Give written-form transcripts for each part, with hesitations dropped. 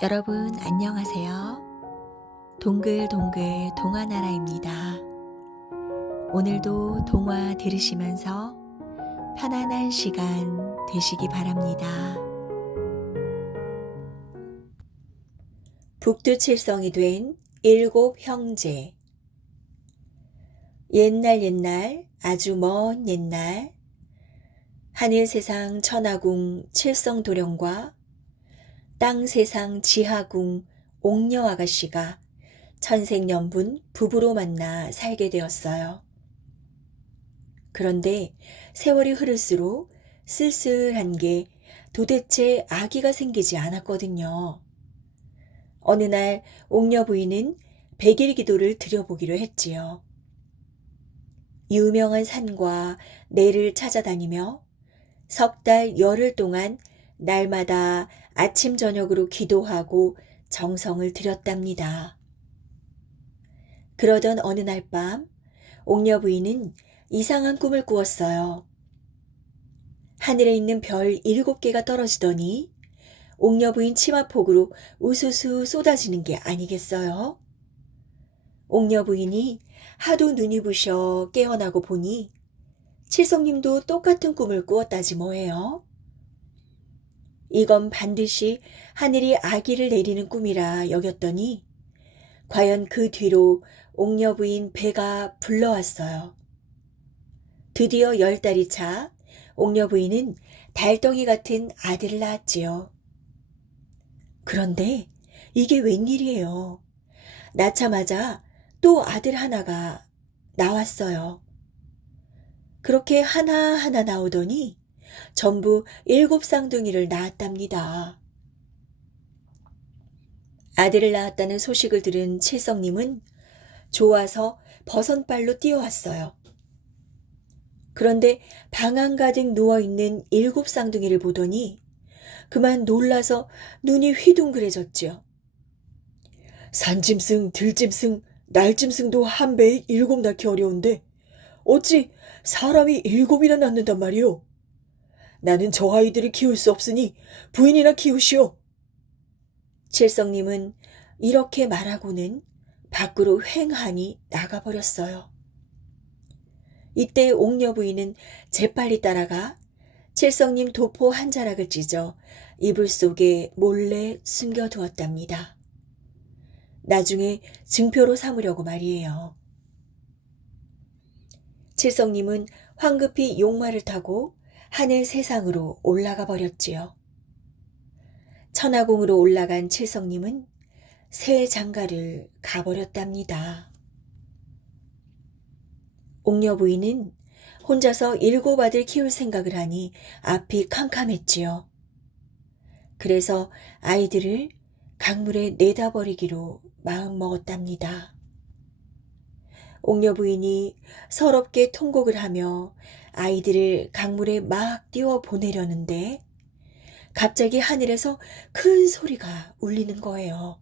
여러분 안녕하세요. 동글동글 동화나라입니다. 오늘도 동화 들으시면서 편안한 시간 되시기 바랍니다. 북두칠성이 된 7 형제. 옛날 아주 먼 옛날 하늘세상 천하궁 칠성도령과 땅세상 지하궁 옥녀아가씨가 천생연분 부부로 만나 살게 되었어요. 그런데 세월이 흐를수록 쓸쓸한 게 도대체 아기가 생기지 않았거든요. 어느 날 옥녀 부인은 100일 기도를 드려보기로 했지요. 유명한 산과 내를 찾아다니며 석 달 열흘 동안 날마다 아침 저녁으로 기도하고 정성을 들였답니다. 그러던 어느 날 밤 옥녀 부인은 이상한 꿈을 꾸었어요. 하늘에 있는 별 7개가 떨어지더니 옥녀 부인 치마폭으로 우수수 쏟아지는 게 아니겠어요? 옥녀 부인이 하도 눈이 부셔 깨어나고 보니 칠성님도 똑같은 꿈을 꾸었다지 뭐예요. 이건 반드시 하늘이 아기를 내리는 꿈이라 여겼더니 과연 그 뒤로 옥녀 부인 배가 불러왔어요. 드디어 10달이 차 옥녀 부인은 달덩이 같은 아들을 낳았지요. 그런데 이게 웬일이에요. 낳자마자 또 아들 하나가 나왔어요. 그렇게 하나하나 나오더니 전부 7 쌍둥이를 낳았답니다. 아들을 낳았다는 소식을 들은 칠성님은 좋아서 버선발로 뛰어왔어요. 그런데 방 안 가득 누워있는 7 쌍둥이를 보더니 그만 놀라서 눈이 휘둥그레졌지요. 산짐승, 들짐승, 날짐승도 한 배에 7 낳기 어려운데 어찌 사람이 7이나 낳는단 말이오. 나는 저 아이들을 키울 수 없으니 부인이나 키우시오. 칠성님은 이렇게 말하고는 밖으로 횡하니 나가버렸어요. 이때 옥녀 부인은 재빨리 따라가 칠성님 도포 한 자락을 찢어 이불 속에 몰래 숨겨두었답니다. 나중에 증표로 삼으려고 말이에요. 칠성님은 황급히 용마를 타고 하늘 세상으로 올라가 버렸지요. 천하궁으로 올라간 칠성님은 새 장가를 가버렸답니다. 옥녀 부인은 혼자서 7 아들 키울 생각을 하니 앞이 캄캄했지요. 그래서 아이들을 강물에 내다버리기로 마음먹었답니다. 옥녀 부인이 서럽게 통곡을 하며 아이들을 강물에 막 띄워 보내려는데 갑자기 하늘에서 큰 소리가 울리는 거예요.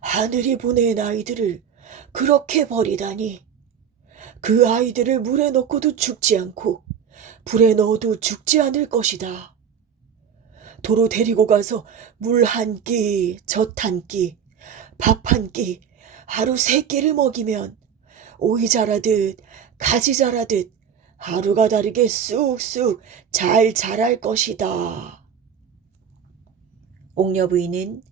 하늘이 보낸 아이들을 그렇게 버리다니. 그 아이들을 물에 넣고도 죽지 않고 불에 넣어도 죽지 않을 것이다. 도로 데리고 가서 물 한 끼, 젖 한 끼, 밥 한 끼, 하루 3끼를 먹이면 오이 자라듯 가지 자라듯 하루가 다르게 쑥쑥 잘 자랄 것이다. 옥녀 부인은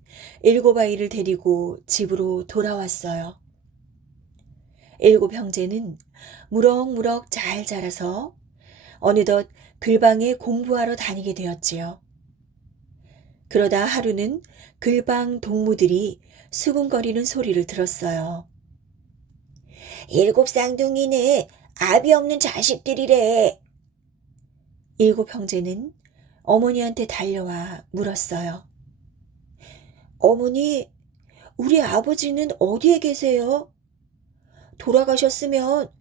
7 아이를 데리고 집으로 돌아왔어요. 7 형제는 무럭무럭 잘 자라서 어느덧 글방에 공부하러 다니게 되었지요. 그러다 하루는 글방 동무들이 수군거리는 소리를 들었어요. 7 쌍둥이는 아비 없는 자식들이래. 7 형제는 어머니한테 달려와 물었어요. 어머니, 우리 아버지는 어디에 계세요? 돌아가셨으면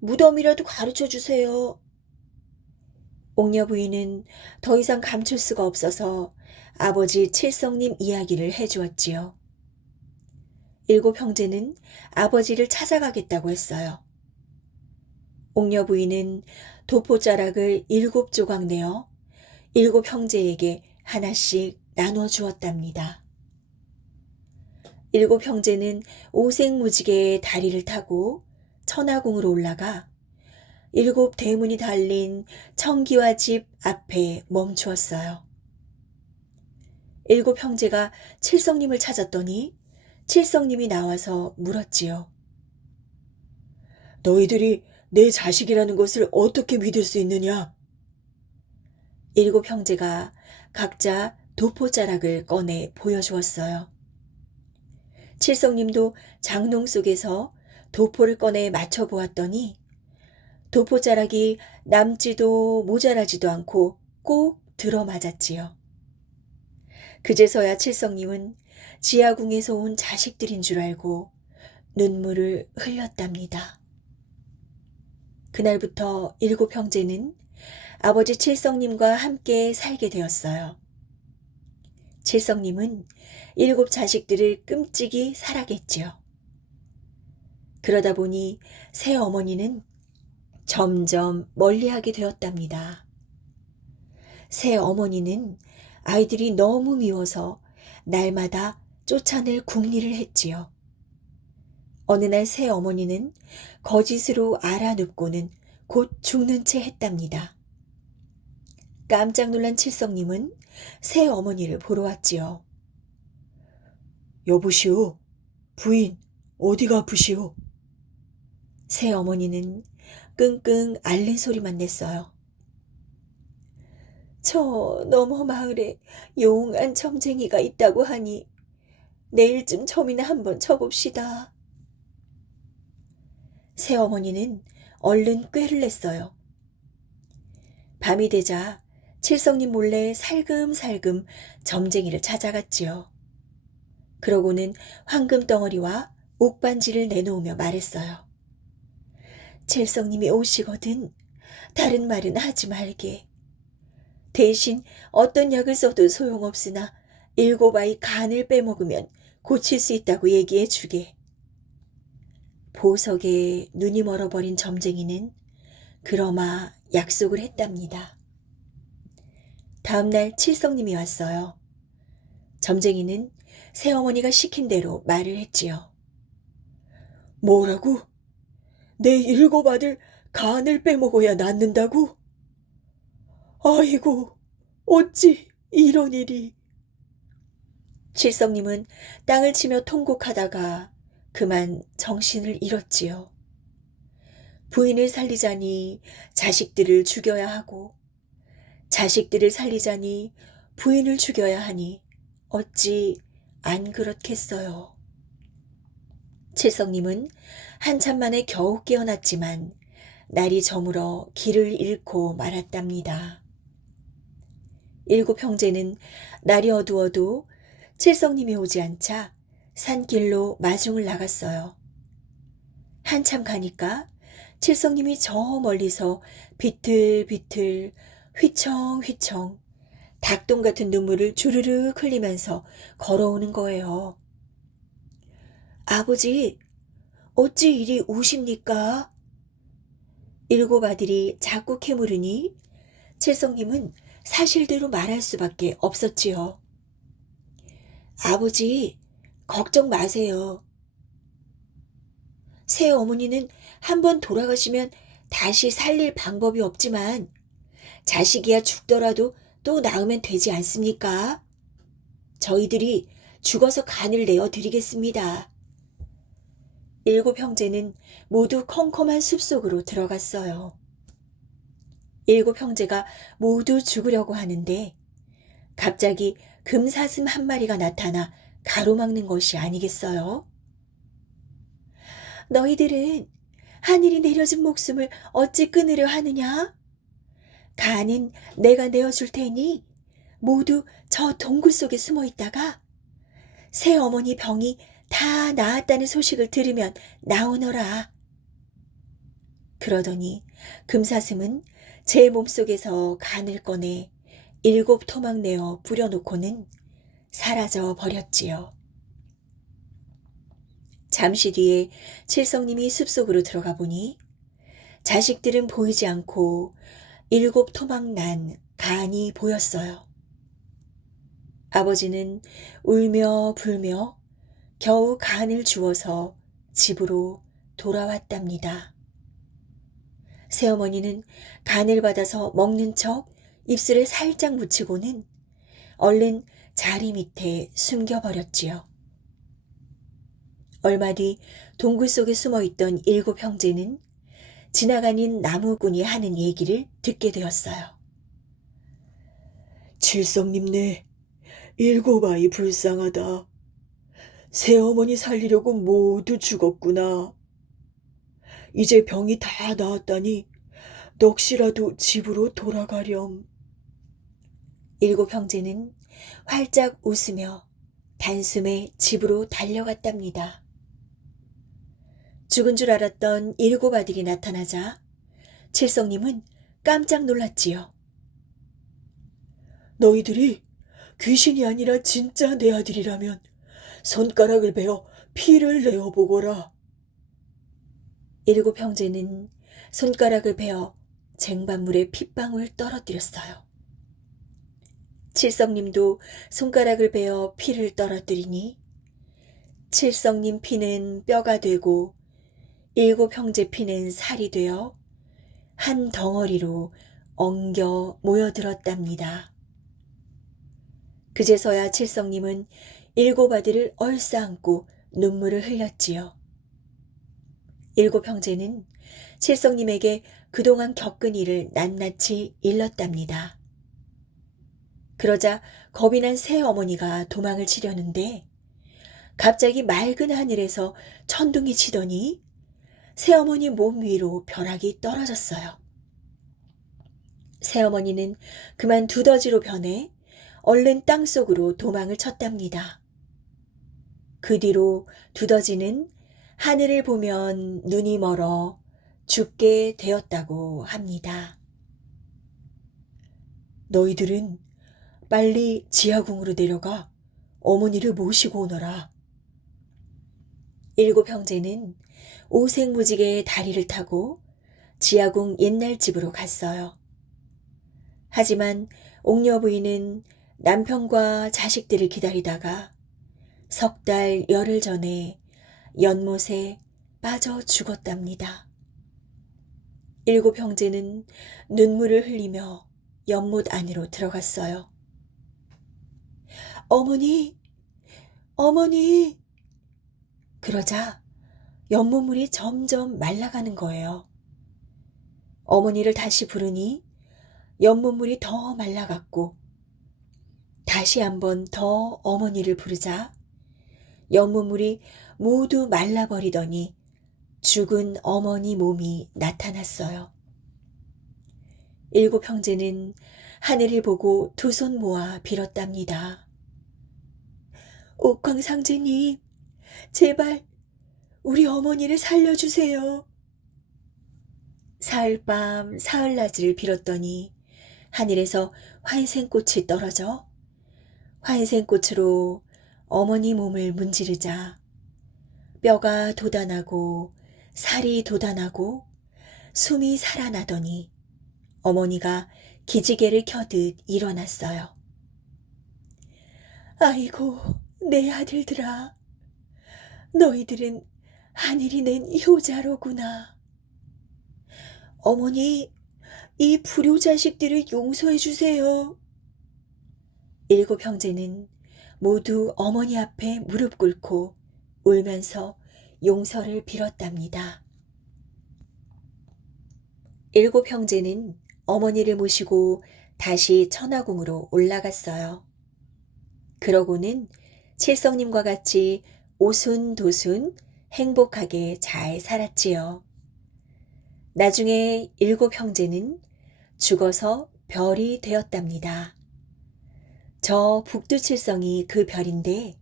무덤이라도 가르쳐 주세요. 옥녀 부인은 더 이상 감출 수가 없어서 아버지 칠성님 이야기를 해주었지요. 7 형제는 아버지를 찾아가겠다고 했어요. 옥녀 부인은 도포자락을 7 조각 내어 7 형제에게 하나씩 나눠 주었답니다. 7 형제는 오색무지개의 다리를 타고 천하궁으로 올라가 7 대문이 달린 청기와 집 앞에 멈추었어요. 7 형제가 칠성님을 찾았더니 칠성님이 나와서 물었지요. 너희들이 내 자식이라는 것을 어떻게 믿을 수 있느냐? 7 형제가 각자 도포자락을 꺼내 보여주었어요. 칠성님도 장롱 속에서 도포를 꺼내 맞춰보았더니 도포자락이 남지도 모자라지도 않고 꼭 들어맞았지요. 그제서야 칠성님은 지하궁에서 온 자식들인 줄 알고 눈물을 흘렸답니다. 그날부터 7 형제는 아버지 칠성님과 함께 살게 되었어요. 칠성님은 7 자식들을 끔찍이 사랑했지요. 그러다 보니 새 어머니는 점점 멀리하게 되었답니다. 새 어머니는 아이들이 너무 미워서 날마다 쫓아낼 궁리를 했지요. 어느 날 새 어머니는 거짓으로 알아눕고는 곧 죽는 채 했답니다. 깜짝 놀란 칠성님은 새 어머니를 보러 왔지요. 여보시오, 부인, 어디가 아프시오? 새 어머니는 끙끙 앓는 소리만 냈어요. 저 너머 마을에 용한 점쟁이가 있다고 하니 내일쯤 점이나 한번 쳐봅시다. 새어머니는 얼른 꾀를 냈어요. 밤이 되자 칠성님 몰래 살금살금 점쟁이를 찾아갔지요. 그러고는 황금 덩어리와 옥반지를 내놓으며 말했어요. 칠성님이 오시거든 다른 말은 하지 말게. 대신 어떤 약을 써도 소용없으나 7 아이 간을 빼먹으면 고칠 수 있다고 얘기해 주게. 보석에 눈이 멀어버린 점쟁이는 그러마 약속을 했답니다. 다음날 칠성님이 왔어요. 점쟁이는 새어머니가 시킨 대로 말을 했지요. 뭐라고? 내 7 아들 간을 빼먹어야 낫는다고? 아이고, 어찌 이런 일이. 칠성님은 땅을 치며 통곡하다가 그만 정신을 잃었지요. 부인을 살리자니 자식들을 죽여야 하고 자식들을 살리자니 부인을 죽여야 하니 어찌 안 그렇겠어요. 칠성님은 한참 만에 겨우 깨어났지만 날이 저물어 길을 잃고 말았답니다. 7 형제는 날이 어두워도 칠성님이 오지 않자 산길로 마중을 나갔어요. 한참 가니까 칠성님이 저 멀리서 비틀비틀 휘청휘청 닭똥 같은 눈물을 주르륵 흘리면서 걸어오는 거예요. 아버지, 어찌 이리 우십니까? 7 아들이 자꾸 캐물으니 칠성님은 사실대로 말할 수밖에 없었지요. 아버지, 걱정 마세요. 새 어머니는 한번 돌아가시면 다시 살릴 방법이 없지만 자식이야 죽더라도 또 낳으면 되지 않습니까? 저희들이 죽어서 간을 내어드리겠습니다. 7 형제는 모두 컴컴한 숲속으로 들어갔어요. 7 형제가 모두 죽으려고 하는데 갑자기 금사슴 한 마리가 나타나 가로막는 것이 아니겠어요? 너희들은 하늘이 내려준 목숨을 어찌 끊으려 하느냐? 간은 내가 내어줄 테니 모두 저 동굴 속에 숨어 있다가 새 어머니 병이 다 나았다는 소식을 들으면 나오너라. 그러더니 금사슴은 제 몸속에서 간을 꺼내 7 토막 내어 뿌려놓고는 사라져 버렸지요. 잠시 뒤에 칠성님이 숲속으로 들어가 보니 자식들은 보이지 않고 7 토막 난 간이 보였어요. 아버지는 울며 불며 겨우 간을 주워서 집으로 돌아왔답니다. 새어머니는 간을 받아서 먹는 척 입술에 살짝 묻히고는 얼른 자리 밑에 숨겨버렸지요. 얼마 뒤 동굴 속에 숨어있던 7 형제는 지나가는 나무꾼이 하는 얘기를 듣게 되었어요. 칠성님네, 7 아이 불쌍하다. 새어머니 살리려고 모두 죽었구나. 이제 병이 다 나았다니 넋이라도 집으로 돌아가렴. 7 형제는 활짝 웃으며 단숨에 집으로 달려갔답니다. 죽은 줄 알았던 7 아들이 나타나자 칠성님은 깜짝 놀랐지요. 너희들이 귀신이 아니라 진짜 내 아들이라면 손가락을 베어 피를 내어보거라. 7 형제는 손가락을 베어 쟁반물에 핏방울 떨어뜨렸어요. 칠성님도 손가락을 베어 피를 떨어뜨리니 칠성님 피는 뼈가 되고 7 형제 피는 살이 되어 한 덩어리로 엉겨 모여들었답니다. 그제서야 칠성님은 7 아들을 얼싸안고 눈물을 흘렸지요. 7 형제는 칠성님에게 그동안 겪은 일을 낱낱이 일렀답니다. 그러자 겁이 난 새어머니가 도망을 치려는데 갑자기 맑은 하늘에서 천둥이 치더니 새어머니 몸 위로 벼락이 떨어졌어요. 새어머니는 그만 두더지로 변해 얼른 땅속으로 도망을 쳤답니다. 그 뒤로 두더지는 하늘을 보면 눈이 멀어 죽게 되었다고 합니다. 너희들은 빨리 지하궁으로 내려가 어머니를 모시고 오너라. 7 형제는 오색무지개의 다리를 타고 지하궁 옛날 집으로 갔어요. 하지만 옥녀 부인은 남편과 자식들을 기다리다가 3 달 열흘 전에 연못에 빠져 죽었답니다. 7 형제는 눈물을 흘리며 연못 안으로 들어갔어요. 어머니, 어머니. 그러자 연못물이 점점 말라가는 거예요. 어머니를 다시 부르니 연못물이 더 말라갔고 다시 한번 더 어머니를 부르자 연못물이 모두 말라버리더니 죽은 어머니 몸이 나타났어요. 7 형제는 하늘을 보고 2 손 모아 빌었답니다. 옥황상제님, 제발 우리 어머니를 살려주세요. 사흘밤 사흘낮을 빌었더니 하늘에서 환생꽃이 떨어져 환생꽃으로 어머니 몸을 문지르자 뼈가 돋아나고 살이 돋아나고 숨이 살아나더니 어머니가 기지개를 켜듯 일어났어요. 아이고, 내 아들들아, 너희들은 하늘이 낸 효자로구나. 어머니, 이 불효자식들을 용서해 주세요. 7 형제는 모두 어머니 앞에 무릎 꿇고 울면서 용서를 빌었답니다. 7 형제는 어머니를 모시고 다시 천화궁으로 올라갔어요. 그러고는 칠성님과 같이 오순도순 행복하게 잘 살았지요. 나중에 7 형제는 죽어서 별이 되었답니다. 저 북두칠성이 그 별인데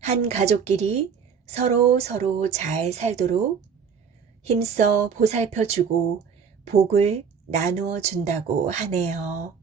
한 가족끼리 서로 잘 살도록 힘써 보살펴주고 복을 나누어 준다고 하네요.